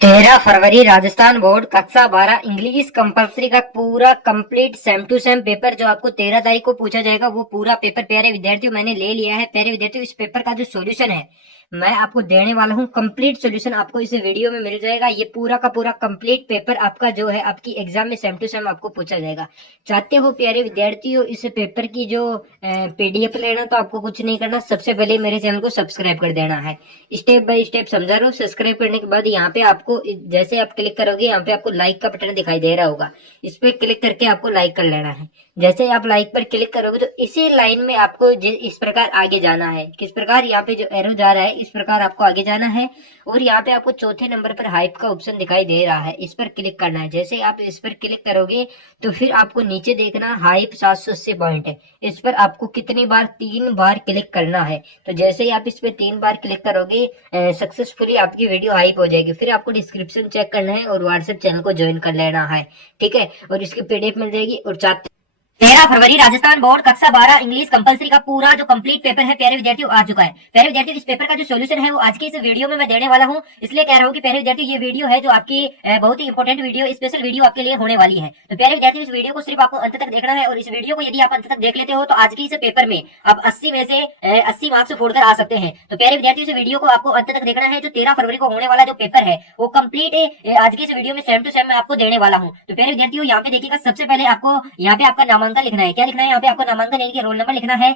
13 फरवरी Rajasthan board कक्षा 12 English compulsory का पूरा complete same to same paper जो आपको 13 तारीख को पूछा जाएगा वो पूरा पेपर प्यारे विद्यार्थियों मैंने ले लिया है। प्यारे विद्यार्थियों, इस पेपर का जो सॉल्यूशन है मैं आपको देने वाला हूँ। कंप्लीट सॉल्यूशन आपको इस वीडियो में मिल जाएगा। ये पूरा का पूरा कंप्लीट पेपर आपका जो है आपकी एग्जाम में सेम टू सेम आपको पूछा जाएगा। चाहते हो प्यारे विद्यार्थियों इस पेपर की जो पीडीएफ लेना, तो आपको कुछ नहीं करना, सबसे पहले मेरे चैनल को सब्सक्राइब कर देना है। स्टेप बाय स्टेप समझा रहा हूँ। सब्सक्राइब करने के बाद यहाँ पे आपको जैसे आप क्लिक करोगे यहाँ पे आपको लाइक का बटन दिखाई दे रहा होगा, इस पे क्लिक करके आपको लाइक कर लेना है। जैसे आप लाइक पर क्लिक करोगे तो इसी लाइन में आपको इस प्रकार आगे जाना है। किस प्रकार? यहाँ पे जो एरो जा रहा है इस प्रकार आपको आगे जाना है। और यहाँ पे आपको चौथे नंबर पर हाइप का ऑप्शन दिखाई दे रहा है, इस पर क्लिक करना है। जैसे आप इस पर क्लिक करोगे तो फिर आपको नीचे देखना हाइप 780 पॉइंट है, इस पर आपको कितनी बार? 3 बार क्लिक करना है। तो जैसे ही आप इस पे 3 बार क्लिक करोगे सक्सेसफुली आपकी वीडियो हाइप हो जाएगी। फिर आपको डिस्क्रिप्शन चेक करना है और व्हाट्सएप चैनल को ज्वाइन कर लेना है, ठीक है। और इसकी पीडीएफ मिल जाएगी। और 13 फरवरी राजस्थान बोर्ड कक्षा 12 इंग्लिश कंपलसरी का पूरा जो कंप्लीट पेपर है प्यारे विद्यार्थियों आ चुका है। प्यारे विद्यार्थियों, इस पेपर का जो सॉल्यूशन है वो आज की इस वीडियो में मैं देने वाला हूं। इसलिए कह रहा हूं कि प्यारे विद्यार्थियों ये वीडियो है जो आपकी बहुत ही इंपॉर्टेंट वीडियो, स्पेशल वीडियो आपके लिए होने वाली है। तो प्यारे विद्यार्थियों, इस वीडियो को सिर्फ आपको अंत तक देखना है। और इस वीडियो को यदि आप अंत तक देख लेते हो तो आज की इस पेपर में आप 80 में से 80 मार्क्स फोड़कर आ सकते हैं। तो प्यारे विद्यार्थियों, इस वीडियो को आपको अंत तक देखना है। जो 13 फरवरी को होने वाला जो पेपर है वो कंप्लीट आज की इस वीडियो में सेम टू सेम मैं आपको देने वाला हूँ। तो प्यारे विद्यार्थियों, यहाँ पे देखिएगा, सबसे पहले आपको यहाँ पे आपका नामांकन लिखना है। क्या लिखना है? यहाँ पे आपको नामांकन यानी कि रोल नंबर लिखना है।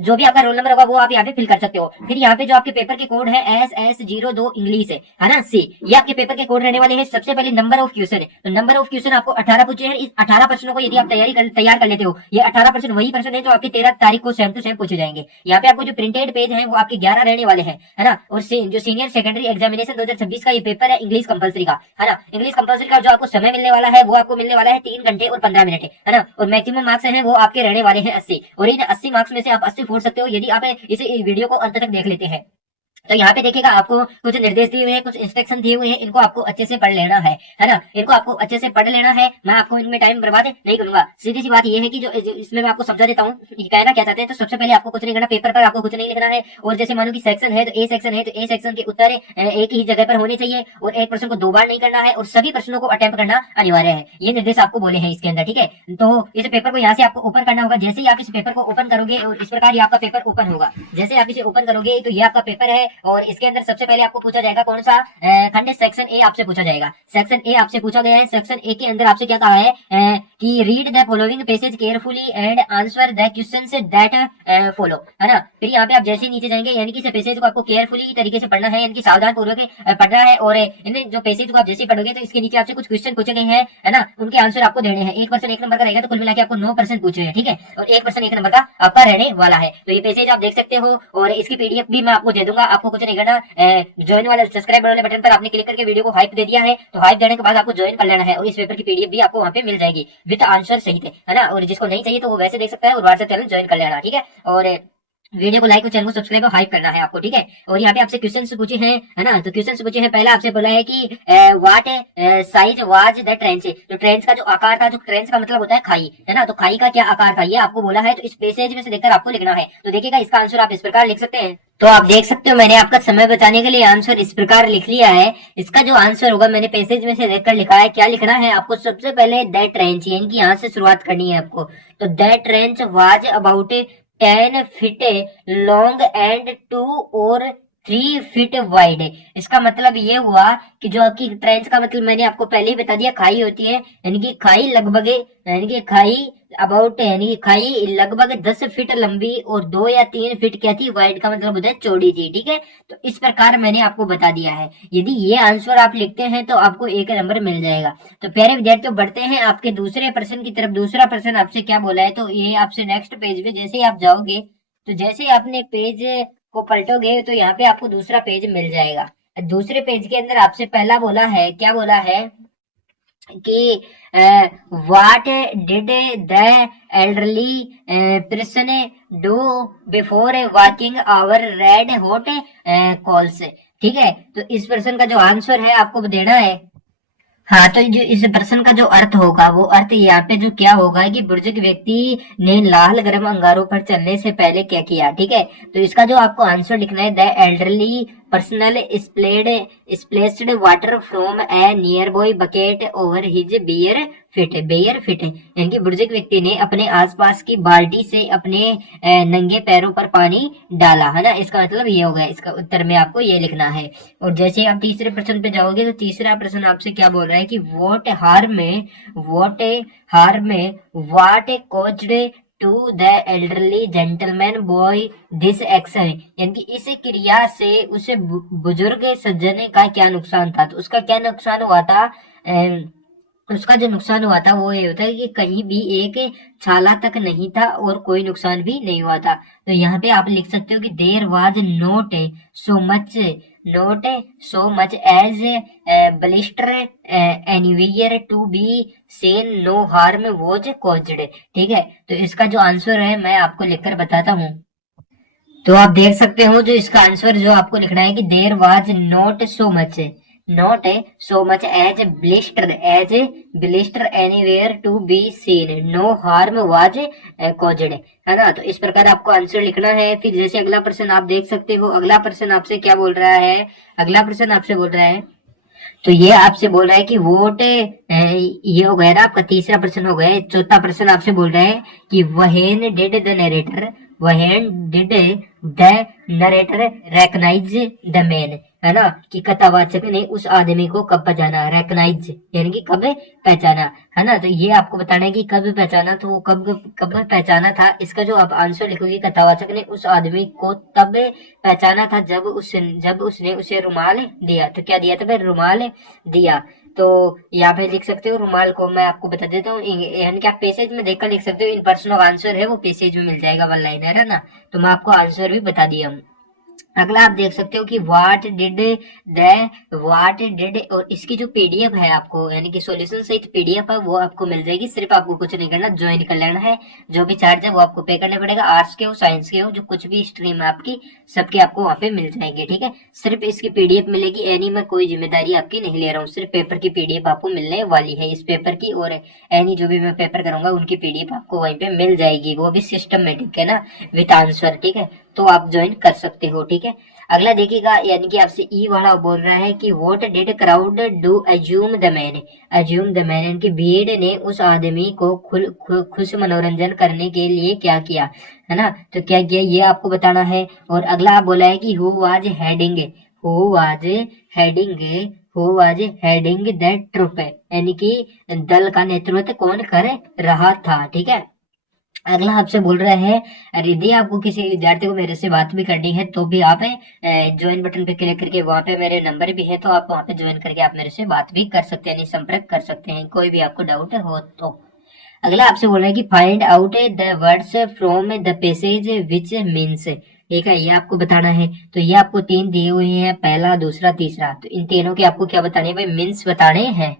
जो भी आपका रोल नंबर होगा वो आप यहाँ पे फिल कर सकते हो। फिर यहाँ पे जो आपके पेपर के कोड है SS02 इंग्लिश है ना, सी, ये आपके पेपर के कोड रहने वाले हैं। सबसे पहले नंबर ऑफ क्वेश्चन है, तो नंबर ऑफ क्वेश्चन आपको 18 पूछे हैं। इस 18 प्रश्नों को यदि आप तैयार कर लेते हो, ये 18 प्रश्न वही प्रश्न है जो आपके 13 तारीख को सेम टू सेम पूछे जाएंगे। यहाँ पे आपको जो प्रिंटेड पेज है वो आपके 11 रहने वाले हैं, है ना। और जो सीनियर सेकेंडरी एग्जामिनेशन 2026 का ये पेपर है इंग्लिश कंपलसरी का, है ना। इंग्लिश कंपलसरी का जो आपको समय मिलने वाला है वो आपको मिलने वाला है 3 घंटे और 15 मिनट, है ना। और मैक्सिमम मार्क्स है वो आपके रहने वाले हैं 80। और इन 80 मार्क्स में से आप 80 फोड़ सकते हो यदि आप इस वीडियो को अंत तक देख लेते हैं। तो यहाँ पे देखिएगा, आपको कुछ निर्देश दिए हुए हैं, कुछ इंस्ट्रक्शन दिए हुए हैं, इनको आपको अच्छे से पढ़ लेना है ना। इनको आपको अच्छे से पढ़ लेना है। मैं आपको इनमें टाइम बर्बाद नहीं करूंगा। सीधी सी बात ये है कि जो इसमें मैं आपको समझा देता हूँ कि कहना क्या चाहते हैं। तो सबसे पहले आपको कुछ नहीं करना, पेपर पर आपको कुछ नहीं लिखना है। और जैसे मानो कि सेक्शन है तो ए सेक्शन है तो ए सेक्शन के उत्तर एक ही जगह पर होने चाहिए और एक प्रश्न को 2 बार नहीं करना है और सभी प्रश्नों को अटेम्प्ट करना अनिवार्य है। ये निर्देश आपको बोले हैं इसके अंदर, ठीक है। तो इस पेपर को यहाँ से आपको ओपन करना होगा। जैसे ही आप इस पेपर को ओपन करोगे और इस प्रकार ये आपका पेपर ओपन होगा। जैसे आप इसे ओपन करोगे तो ये आपका पेपर है और इसके अंदर सबसे पहले आपको पूछा जाएगा कौन सा खंड? सेक्शन ए आपसे पूछा जाएगा। सेक्शन ए आपसे पूछा गया है। सेक्शन ए के अंदर आपसे क्या कहा है कि read the following passage carefully and answer the questions that follow, है ना। फिर यहाँ पे आप जैसे ही नीचे जाएंगे यानी कि इस पैसेज को आपको केयरफुली तरीके से पढ़ना है, यानी कि सावधान पूर्वक पढ़ना है। और इन जो पैसेज को आप जैसे पढ़ोगे तो इसके नीचे आपसे कुछ क्वेश्चन पूछे गए हैं, है ना, उनके आंसर आपको देने हैं। 1% 1 नंबर का रहेगा, तो कुल मिला के आपको 9% पूछे हैं, ठीक है। और 1% 1 नंबर का आपका रहने वाला है। तो ये पैसेज आप देख सकते हो और इसकी पीडीएफ भी मैं आपको दे दूंगा। आपको कुछ नहीं करना, ज्वाइन वाले सब्सक्राइब वाले बटन पर आपने क्लिक करके वीडियो को हाइप दे दिया है, तो हाइप देने के बाद आपको ज्वाइन कर लेना है और इस पेपर की पीडीएफ भी आपको वहाँ पे मिल जाएगी विद आंसर सहित, है ना। और जिसको नहीं चाहिए तो वो वैसे देख सकता है और व्हाट्सएप चैनल ज्वाइन कर लेना, ठीक है। और वीडियो को लाइक और चैनल को सब्सक्राइब और हाइप करना है आपको, ठीक है। और यहाँ पे आपसे क्वेश्चन पूछे हैं, है ना। तो क्वेश्चन पूछे हैं, पहला आपसे बोला है कि what size was the trench. तो ट्रेंच का जो आकार था, जो ट्रेंच का मतलब होता है खाई, है ना। तो खाई का क्या आकार था ये आपको बोला है। तो इस पैसेज में से देखकर आपको लिखना है। तो देखिएगा, इसका आंसर आप इस प्रकार लिख सकते हैं। तो आप देख सकते हो मैंने आपका समय बचाने के लिए आंसर इस प्रकार लिख लिया है। इसका जो आंसर होगा मैंने पैसेज में से देखकर लिखा है। क्या लिखना है आपको? सबसे पहले दैट ट्रेंच, यानी कि यहाँ से शुरुआत करनी है आपको। तो that trench was about 10 feet long and 2 और 3 फीट वाइड। इसका मतलब ये हुआ कि जो आपकी ट्रेंच का मतलब मैंने आपको पहले ही बता दिया, खाई होती है, यानी कि खाई लगभग, यानी कि खाई अबाउट, यानी कि खाई लगभग 10 फीट लंबी और 2 या 3 फीट क्या थी? वाइड का मतलब होता है चौड़ी थी, ठीक है। तो इस प्रकार मैंने आपको बता दिया है। यदि ये आंसर आप लिखते हैं तो आपको 1 नंबर मिल जाएगा। तो प्यारे विद्यार्थियों, बढ़ते हैं आपके दूसरे प्रश्न की तरफ। दूसरा प्रश्न आपसे क्या बोला है? तो ये आपसे नेक्स्ट पेज पे जैसे ही आप जाओगे, तो जैसे ही आपने पेज को पलटोगे तो यहाँ पे आपको दूसरा पेज मिल जाएगा। दूसरे पेज के अंदर आपसे पहला बोला है, क्या बोला है कि what did the elderly person do before walking over red hot coals, ठीक है। तो इस प्रश्न का जो आंसर है आपको देना है, हाँ, तो जो इस प्रश्न का जो अर्थ होगा वो अर्थ यहाँ पे जो क्या होगा कि बुजुर्ग व्यक्ति ने लाल गर्म अंगारों पर चलने से पहले क्या किया, ठीक है। तो इसका जो आपको आंसर लिखना है, the elderly personal splashed water from a nearby bucket over his bare feet, यानी कि बुजुर्ग व्यक्ति ने अपने आसपास की बाल्टी से अपने नंगे पैरों पर पानी डाला, है ना। इसका मतलब ये हो गया, इसका उत्तर में आपको ये लिखना है। और जैसे ही आप तीसरे प्रश्न पे जाओगे तो तीसरा प्रश्न आपसे क्या बोल रहा है कि what caused to the elderly gentleman by this action, यानी कि इस क्रिया से उसे बुजुर्ग सज्जन का क्या नुकसान था। तो उसका क्या नुकसान हुआ था, उसका जो नुकसान हुआ था वो ये होता है कि कहीं भी एक छाला तक नहीं था और कोई नुकसान भी नहीं हुआ था। तो यहाँ पे आप लिख सकते हो कि there was not so much as blister anywhere to be seen, no harm was caused, ठीक है। तो इसका जो आंसर है मैं आपको लिखकर बताता हूँ। तो आप देख सकते हो जो इसका आंसर जो आपको लिखना है कि there was not so much as blister anywhere to be seen, no harm was caused, है ना। तो इस प्रकार आपको आंसर लिखना है। फिर जैसे अगला प्रश्न आप देख सकते हो, अगला प्रश्न आपसे क्या बोल रहा है, अगला प्रश्न आपसे बोल रहा है, तो ये आपसे बोल रहा है कि वोट, ये हो गया ना आपका तीसरा प्रश्न हो गया। चौथा प्रश्न आपसे बोल रहा है कि when did the narrator recognise the man, है ना, कि कथावाचक ने उस आदमी को कब पहचाना, रेकग्नाइज यानी कि कब पहचाना, है ना। तो ये आपको बताना है कि कब पहचाना, तो वो कब कब पहचाना था। इसका जो आप आंसर लिखोगे, कथावाचक ने उस आदमी को तब पहचाना था जब उसने उसे रुमाल दिया। तो क्या दिया था भाई, रुमाल दिया। तो यहाँ पे लिख सकते हो रुमाल को, मैं आपको बता देता हूँ, यानी कि आप पैसेज में देखकर लिख सकते हो। इन प्रश्नों का आंसर है वो पैसेज में मिल जाएगा, वन लाइनर, है ना। तो मैं आपको आंसर भी बता दिया हूँ। अगला आप देख सकते हो कि व्हाट डिड, और इसकी जो पीडीएफ है आपको, यानी कि सॉल्यूशन सहित पीडीएफ है वो आपको मिल जाएगी। सिर्फ आपको कुछ नहीं करना, ज्वाइन कर लेना है। जो भी चार्ज है वो आपको पे करना पड़ेगा। आर्ट्स के हो, साइंस के हो, जो कुछ भी स्ट्रीम है आपकी, सबके आपको वहाँ पे मिल जाएंगे, ठीक है। सिर्फ इसकी पीडीएफ मिलेगी, एनी में कोई जिम्मेदारी आपकी नहीं ले रहा हूँ, सिर्फ पेपर की पीडीएफ आपको मिलने वाली है इस पेपर की। और एनी जो भी मैं पेपर करूंगा उनकी पीडीएफ आपको वहीं पे मिल जाएगी, वो भी सिस्टमेटिक, है ना, विद आंसर, ठीक है। तो आप ज्वाइन कर सकते हो, ठीक है। अगला देखिएगा, यानी कि आपसे ई वाला बोल रहा है कि what did crowd do assume the man, यानी कि भीड़ ने उस आदमी को खुश मनोरंजन करने के लिए क्या किया, है ना। तो क्या किया ये आपको बताना है। और अगला आप बोला है कि heading who was heading that troop, यानी कि दल का नेतृत्व कौन कर रहा था, ठीक है। अगला आपसे बोल रहा है, यदि आपको किसी विद्यार्थी को मेरे से बात भी करनी है तो भी आप ज्वाइन बटन पे क्लिक करके, वहां पे मेरे नंबर भी है, तो आप वहां पे ज्वाइन करके आप मेरे से बात भी कर सकते हैं, संपर्क कर सकते हैं, कोई भी आपको डाउट हो तो। अगला आपसे बोल रहा है कि find out the words from the passage which means, ठीक है, ये आपको बताना है। तो ये आपको तीन दिए हुए हैं, पहला, दूसरा, तीसरा। तो इन तीनों के आपको क्या बताने हैं भाई, मीन्स बताने हैं।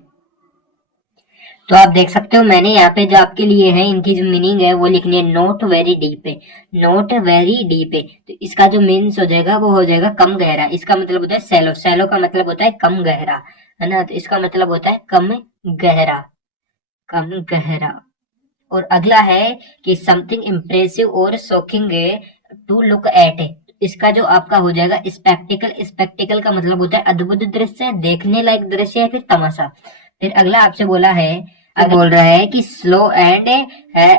तो आप देख सकते हो मैंने यहाँ पे जो आपके लिए है, इनकी जो मीनिंग है वो लिखनी है, नॉट वेरी डीप है, नॉट वेरी डीप है। तो इसका जो मीन्स हो जाएगा वो हो जाएगा कम गहरा। इसका मतलब होता है सैलो, सैलो का मतलब होता है कम गहरा, है ना। तो इसका मतलब होता है गहरा कम गहरा। और अगला है कि समथिंग इम्प्रेसिव और शॉकिंग टू लुक एट, इसका जो आपका हो जाएगा स्पेक्टिकल, स्पेक्टिकल का मतलब होता है अद्भुत दृश्य, देखने लायक दृश्य या फिर तमाशा। फिर अगला आपसे बोला है, अब बोल रहा है कि स्लो एंड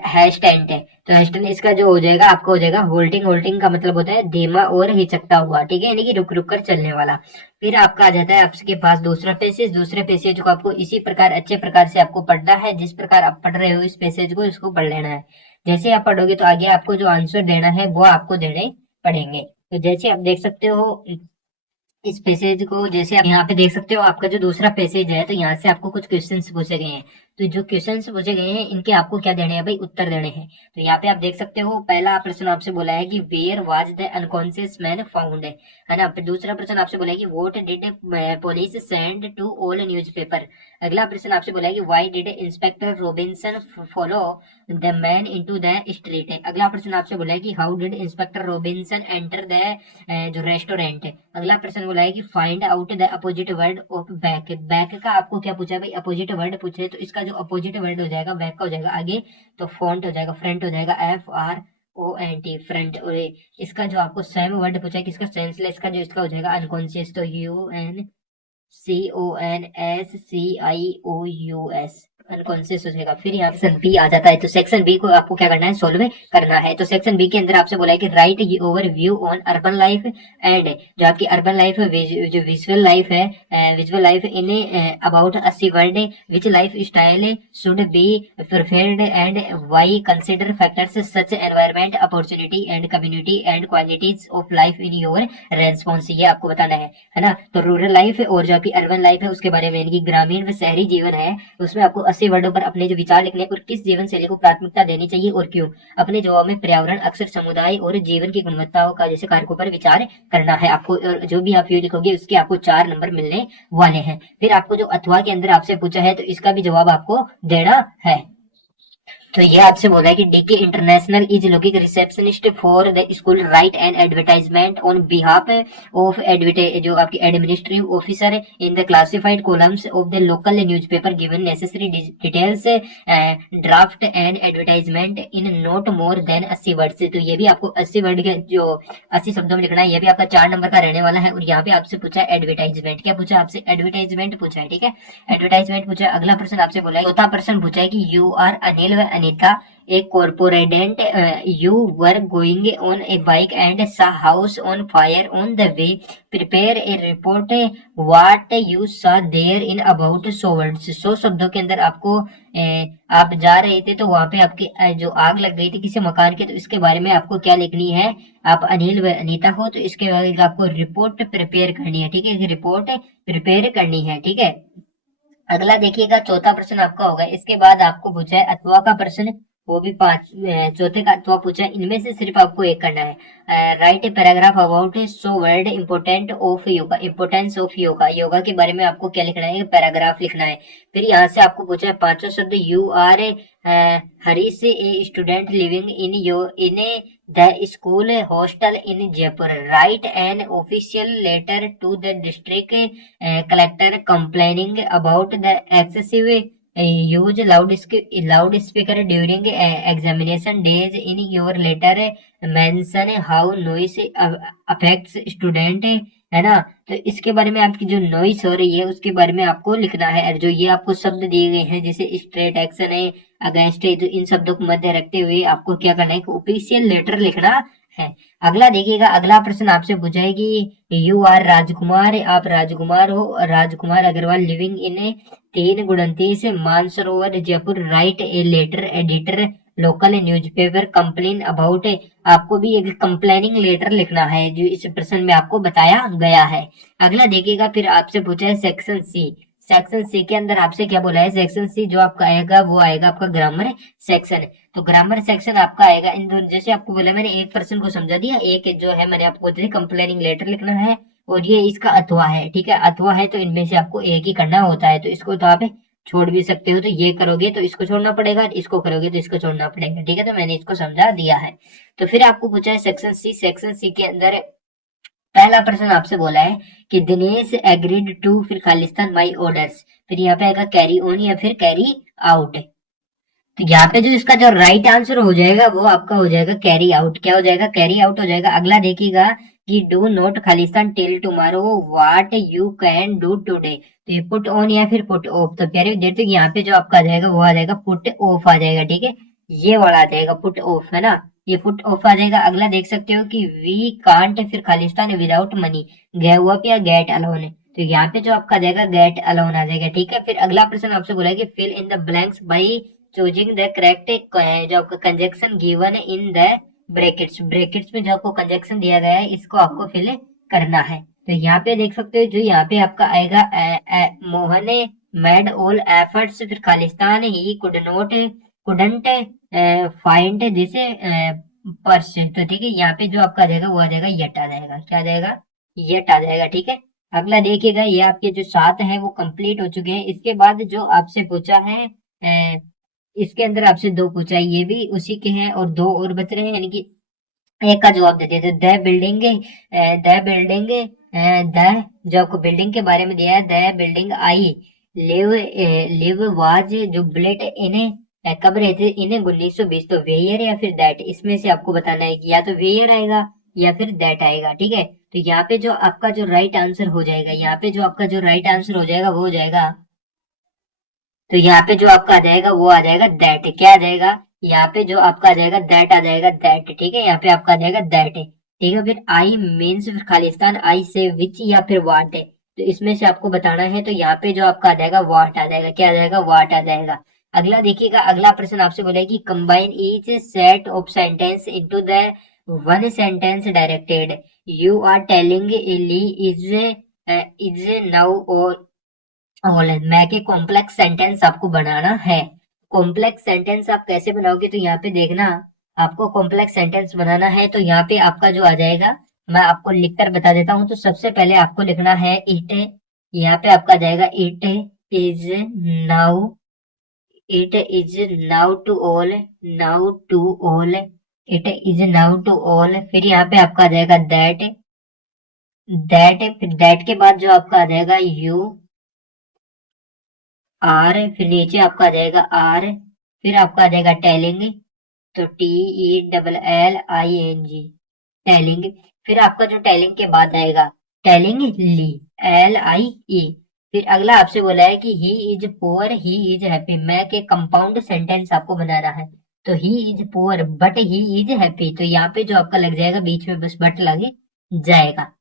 हेस्टेंट है। तो हेस्टेंट इसका जो हो जाएगा आपको हो जाएगा होल्टिंग, होल्टिंग का मतलब होता है धीमा और हिचकता हुआ, ठीक है, यानी कि रुक रुक कर चलने वाला। फिर आपका आ जाता है आपके पास दूसरा पैसेज, दूसरे पैसेज को आपको इसी प्रकार अच्छे प्रकार से आपको पढ़ना है, जिस प्रकार आप पढ़ रहे हो इस पैसेज को, इसको पढ़ लेना है। जैसे आप पढ़ोगे तो आगे आपको जो आंसर देना है वो आपको देने पड़ेंगे। तो जैसे आप देख सकते हो इस पैसेज को, जैसे आप यहाँ पे देख सकते हो, आपका जो दूसरा पैसेज है, तो यहाँ से आपको कुछ क्वेश्चंस पूछे गए हैं। तो जो क्वेश्चन पूछे गए हैं इनके आपको क्या देने हैं भाई, उत्तर देने हैं। तो यहाँ पे आप देख सकते हो पहला प्रश्न आपसे बोला है कि where was the unconscious man found, है ना। फिर दूसरा प्रश्न आपसे बोला है कि what did police send to all newspaper. अगला प्रश्न आपसे बोला है कि why did inspector Robinson follow the man into the street. अगला प्रश्न आपसे बोला है कि how did inspector Robinson enter the जो रेस्टोरेंट। अगला प्रश्न बोला है कि find out the opposite word of back. Back का आपको क्या पूछा है भाई, अपोजिट वर्ड पूछे, तो इसका जो अपोजिट वर्ड हो जाएगा बैक का हो जाएगा आगे, तो फ्रंट हो जाएगा, फ्रंट हो जाएगा FRONT फ्रंट। और इसका जो आपको सेम वर्ड पूछा है किसका, सेंसलेस का, जो इसका हो जाएगा अनकॉन्शियस, तो UNCONSCIOUS अनकॉन्शियस हो जाएगा। फिर यहाँ सेक्शन बी आ जाता है, तो सेक्शन बी को आपको क्या करना है, सोल्व करना है। तो सेक्शन बी के अंदर आपसे बोला है कि write over view on urban life and जो आपकी अर्बन लाइफ जो विजुअल लाइफ है, visual life in about 80 word, which life style should be preferred and why, consider factors such environment opportunity and community and qualities of life in your response, ये आपको बताना है ना। तो rural life और जो आपकी अर्बन लाइफ है उसके बारे में, यानी कि ग्रामीण व शहरी जीवन है, उसमें आपको 80 वर्डों पर अपने जो विचार लिखने और किस जीवन शैली को प्राथमिकता देनी चाहिए और क्यों। अपने जवाब में पर्यावरण, अक्सर समुदाय और जीवन की गुणवत्ताओं का जैसे कारकों पर विचार करना है आपको, और जो भी आप व्यू लिखोगे उसके आपको 4 नंबर मिलने वाले हैं। फिर आपको जो अथवा के अंदर आपसे पूछा है तो इसका भी जवाब आपको देना है। तो ये आपसे बोला है कि DK international is looking receptionist for the school, write and advertisement on behalf of जो आपकी administrative officer in the classified columns of the local newspaper, given necessary details, draft and advertisement in not more than 80 words. तो ये भी आपको 80 word के जो 80 शब्दों में लिखना है, ये भी आपका 4 नंबर का रहने वाला है। और यहाँ पे आपसे पूछा है एडवर्टाइजमेंट, क्या पूछा आपसे, एडवर्टाइजमेंट पूछा है, ठीक है, एडवर्टाइजमेंट पूछा है। अगला प्रश्न आपसे बोला है, चौथा प्रश्न पूछा है कि यू आर अनिल व Anita a correspondent, you were going on a bike and saw house on fire on the way, prepare a report what you saw there in about 100 words। 100 शब्दों के अंदर आपको आप जा रहे थे तो वहां पे आपके जो आग लग गई थी किसी मकान के, तो इसके बारे में आपको क्या लिखनी है। आप अनिल व अनीता हो तो इसके बारे में आपको रिपोर्ट प्रिपेयर करनी है, ठीक है, रिपोर्ट प्रिपेयर करनी है, ठीक है। अगला देखिएगा चौथा प्रश्न आपका होगा, इसके बाद आपको पूछा है अथवा का प्रश्न, वो भी 5 चौथे का अथवा पूछा है, इनमें से सिर्फ आपको एक करना है। Right a paragraph about so word important of yoga, importance of yoga, yoga के बारे में आपको क्या लिखना है, पैराग्राफ लिखना है। फिर यहाँ से आपको पूछा है 5वां शब्द, you are Harish a student living in the school hostel in Jaipur, write an official letter to the district collector complaining about the excessive use loudspeaker during examination days, in your letter mention how noise affects student, है ना। तो इसके बारे में आपकी जो noise हो रही है उसके बारे में आपको लिखना है। और जो ये आपको शब्द दिए गए हैं जैसे स्ट्रेट एक्शन है, अगेंस्ट है, तो इन शब्दों को मध्य रखते हुए आपको क्या करना है, ऑफिशियल लेटर लिखना है। अगला देखिएगा, अगला प्रश्न आपसे पूछा है कि यू आर राजकुमार, आप राजकुमार हो, Rajkumar Agarwal living in 3/29 Mansarovar Jaipur, write a letter editor local newspaper complain about, आपको भी एक कंप्लेनिंग लेटर लिखना है जो इस प्रश्न में आपको बताया गया है। अगला देखिएगा, फिर आपसे पूछा है सेक्शन सी, सेक्शन सी के अंदर आपसे क्या बोला है, सेक्शन सी जो आपका आएगा वो आएगा आपका ग्रामर सेक्शन। तो ग्रामर सेक्शन आपका आएगा इन दोनों, जैसे आपको बोला मैंने एक पर्सन को समझा दिया, एक जो है मैंने आपको कंप्लेनिंग लेटर लिखना है और ये इसका अथवा है, ठीक है, अथवा है तो इनमें से आपको एक ही करना होता है, तो इसको तो आप छोड़ भी सकते हो, तो ये करोगे तो इसको छोड़ना पड़ेगा, इसको करोगे तो इसको छोड़ना पड़ेगा, ठीक है। तो मैंने इसको समझा दिया है। तो फिर आपको पूछा है सेक्शन सी, सेक्शन सी के अंदर पहला प्रश्न आपसे बोला है कि दिनेश एग्रीड टू, फिर खालिस्तान माई ऑर्डर्स, फिर यहाँ पे आएगा कैरी ऑन या फिर कैरी आउट। तो यहाँ पे जो इसका जो राइट आंसर हो जाएगा वो आपका हो जाएगा कैरी आउट, क्या हो जाएगा, कैरी आउट हो जाएगा। अगला देखिएगा कि do not Khalistan till tomorrow what you can do today, तो ये पुट ऑन या फिर पुट ऑफ। तो प्यारे विद्यार्थी यहाँ पे जो आपका आ जाएगा वो आ जाएगा पुट ऑफ आ जाएगा, ठीक है, ये वाला आ जाएगा पुट ऑफ, है ना, ये पुट ऑफ आ जाएगा। अगला देख सकते हो कि वी कांट, फिर Khalistan without money, gave up या गेट अलोन, तो यहाँ पे जो आपका आ जाएगा गेट अलोन आ जाएगा, ठीक है। फिर अगला प्रश्न आपसे बोला है कि fill in the blanks by choosing the correct जो आपका conjunction given in the brackets, brackets में जो आपको कंजक्शन दिया गया है इसको आपको फिल करना है। तो यहाँ पे देख सकते हो जो यहाँ पे आपका आएगा मोहन मेड ऑल एफर्ट्स, फिर Khalistan he couldn't find this purse. तो ठीक है, यहाँ पे जो आपका आ जाएगा वो आ जाएगा यट आ जाएगा, क्या आ जाएगा, यट आ जाएगा। ठीक है, अगला देखिएगा, ये आपके जो 7 हैं वो कंप्लीट हो चुके हैं। इसके बाद जो आपसे पूछा है इसके अंदर आपसे 2 पूछा है, ये भी उसी के हैं और 2 और बच रहे हैं, यानी कि एक का जवाब दे दिया। तो द बिल्डिंग द जो आपको बिल्डिंग के बारे में दिया है, the building I live live was जो बुलेट इन्हें कब रहे थे, इन्हें 1920। तो वेयर या फिर दैट, इसमें से आपको बताना है कि या तो वेयर आएगा या फिर दैट आएगा। ठीक है, तो यहाँ पे जो आपका जो राइट आंसर हो जाएगा, यहाँ पे जो आपका जो राइट आंसर हो जाएगा वो हो जाएगा, तो यहाँ पे जो आपका आ जाएगा वो आ जाएगा दैट। क्या आ जाएगा, यहाँ पे जो आपका आ जाएगा दैट आ जाएगा, दैट। ठीक है, यहाँ पे आपका आ जाएगा दैट। ठीक है, फिर आई मीन्स खालिस्तान, आई से विच या फिर वाट है, तो इसमें से आपको बताना है। तो यहाँ पे जो आपका आ जाएगा वाट आ जाएगा, क्या आ जाएगा, वाट आ जाएगा। अगला देखिएगा, अगला प्रश्न आपसे बोला है कि combine each set of sentence into the one sentence directed you are telling Lee is now or all. मैं के कॉम्प्लेक्स सेंटेंस आपको बनाना है। कॉम्प्लेक्स सेंटेंस आप कैसे बनाओगे, तो यहाँ पे देखना, आपको कॉम्प्लेक्स सेंटेंस बनाना है तो यहाँ पे आपका जो आ जाएगा, मैं आपको लिखकर बता देता हूँ। तो सबसे पहले आपको लिखना है इट, यहाँ पे आपका आ जाएगा it is now, it is now to all, now to all, it is now to all. फिर यहाँ पे आपका आ जाएगा दैट, फिर दैट के बाद जो आपका आ जाएगा यू आर, फिर नीचे आपका आ जाएगा आर, फिर आपका आ जाएगा टेलिंग, तो TELLING, टेलिंग। फिर आपका जो टेलिंग के बाद आएगा टेलिंग ली, LIE। फिर अगला आपसे बोला है कि he is poor, he is happy. मैं के कंपाउंड सेंटेंस आपको बनाना है, तो he is poor but he is happy. तो यहाँ पे जो आपका लग जाएगा बीच में बस बट लग जाएगा।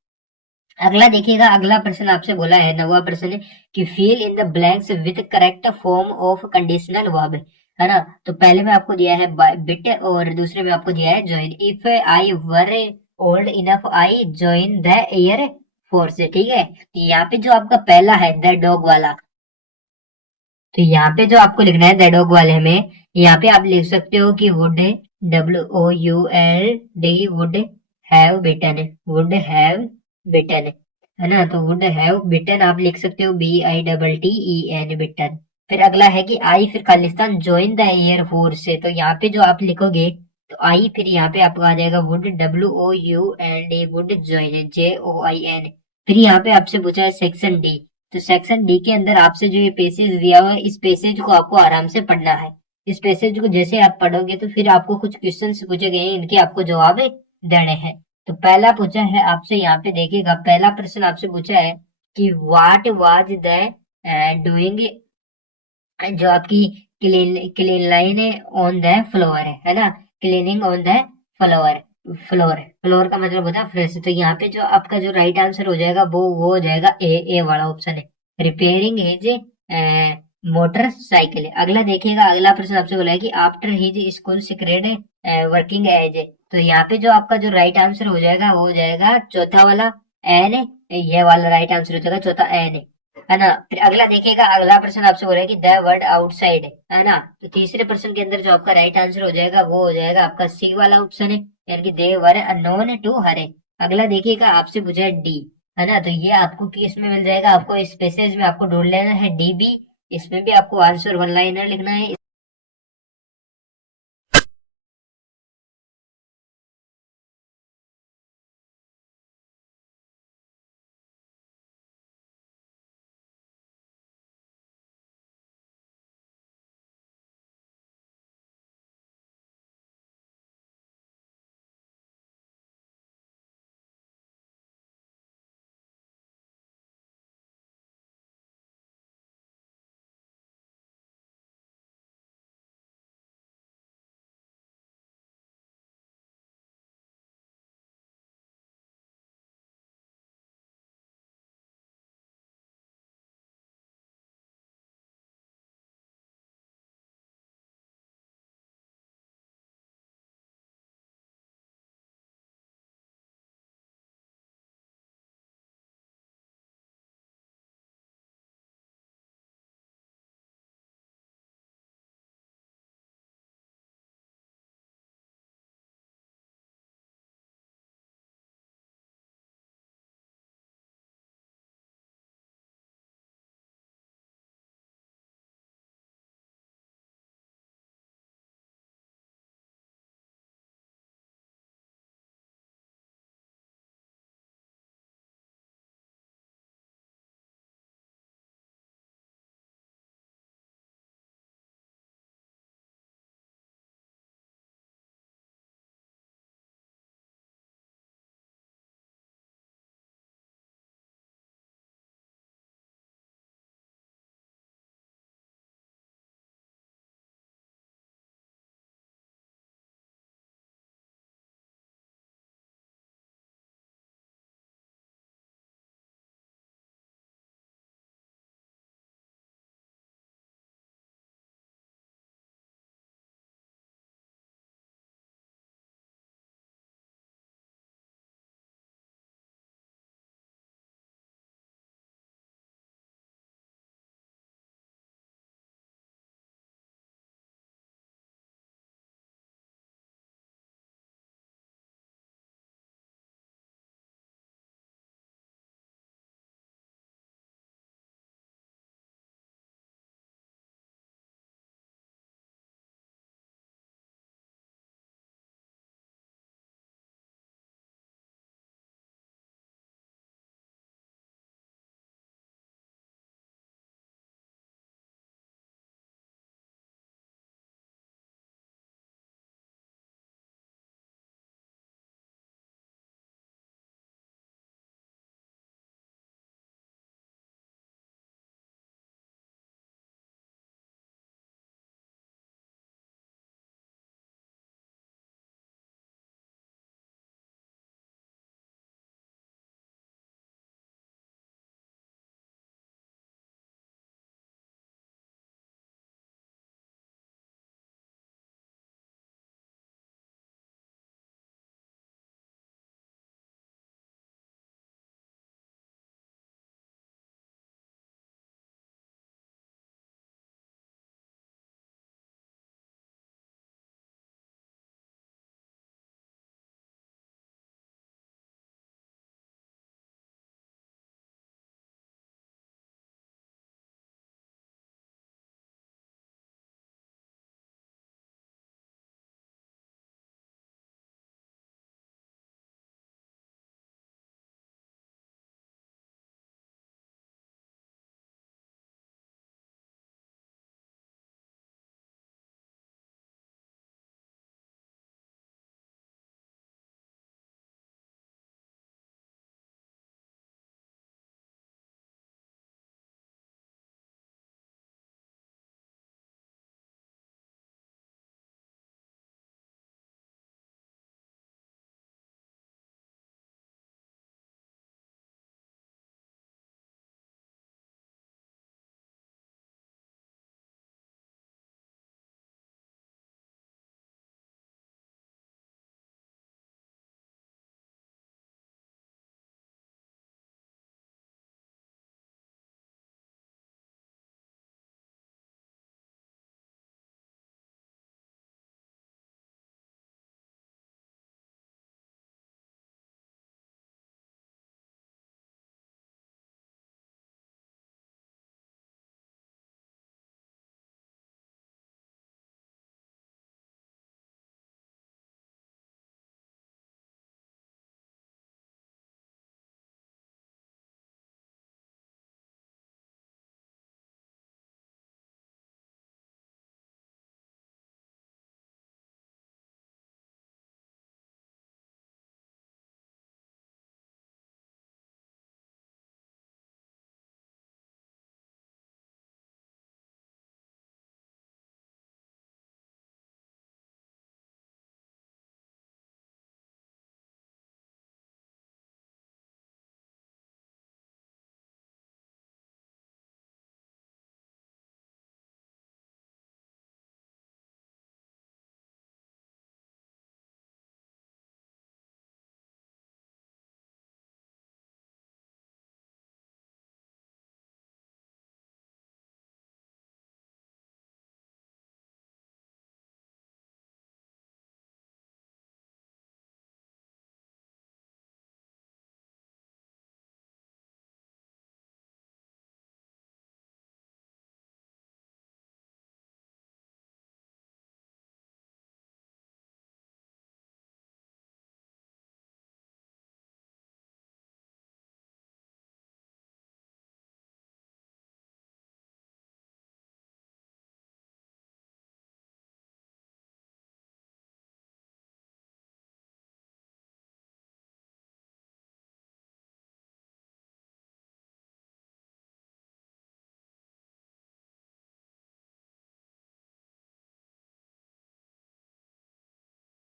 अगला देखिएगा, अगला प्रश्न आपसे बोला है, 9वां प्रश्न है कि fill in the blanks with correct form of conditional verb, है ना। तो पहले में आपको दिया है बिट और दूसरे में आपको दिया है join. If I were old enough I join the air force. ठीक है, तो यहाँ पे जो आपका पहला है द डॉग वाला, तो यहाँ पे जो आपको लिखना है द डॉग वाले में, यहाँ पे आप लिख सकते हो कि would, WOULD, would have bitten, would have bitten, है ना। तो वुड हैव बिटन आप लिख सकते हो BITTEN, बिटन। फिर अगला है कि आई फिर Khalistan join the air force से, तो यहाँ पे जो आप लिखोगे तो आई फिर यहाँ पे आपको आ जाएगा would, WOUND, would join, JOIN। फिर यहाँ पे आपसे पूछा है सेक्शन डी, तो सेक्शन डी के अंदर आपसे जो ये पैसेज दिया हुआ है, इस पैसेज को आपको आराम से पढ़ना है। इस पैसेज को जैसे आप पढ़ोगे तो फिर आपको कुछ क्वेश्चन पूछे गए हैं, इनके आपको जवाब देने हैं। तो पहला पूछा है आपसे, यहाँ पे देखिएगा, पहला प्रश्न आपसे पूछा है कि व्हाट वाज द डूइंग, जो आपकी clean line on the floor है ना, cleaning on the floor, floor का मतलब होता है फ्रेश। तो यहाँ पे जो आपका जो राइट आंसर हो जाएगा वो हो जाएगा ए वाला ऑप्शन है, रिपेयरिंग हिज मोटरसाइकिल। अगला देखिएगा, अगला प्रश्न आपसे बोला है कि after his school secret working age, तो यहाँ पे जो आपका जो राइट आंसर हो जाएगा वो हो जाएगा चौथा वाला एन, ये वाला राइट आंसर हो जाएगा चौथा एन, है ना। फिर अगला देखिएगा, अगला प्रश्न आपसे बोला है कि द वर्ड आउटसाइड, है ना। तो तीसरे प्रश्न के अंदर जो आपका राइट आंसर हो जाएगा वो हो जाएगा आपका सी वाला ऑप्शन है, यानी कि दे वर अननोन टू हर। अगला देखिएगा, आपसे पूछा है डी, है ना। तो ये आपको किस में मिल जाएगा, आपको इस पैसेज में आपको ढूंढ लेना है DB, इसमें भी आपको आंसर वन लाइनर लिखना है।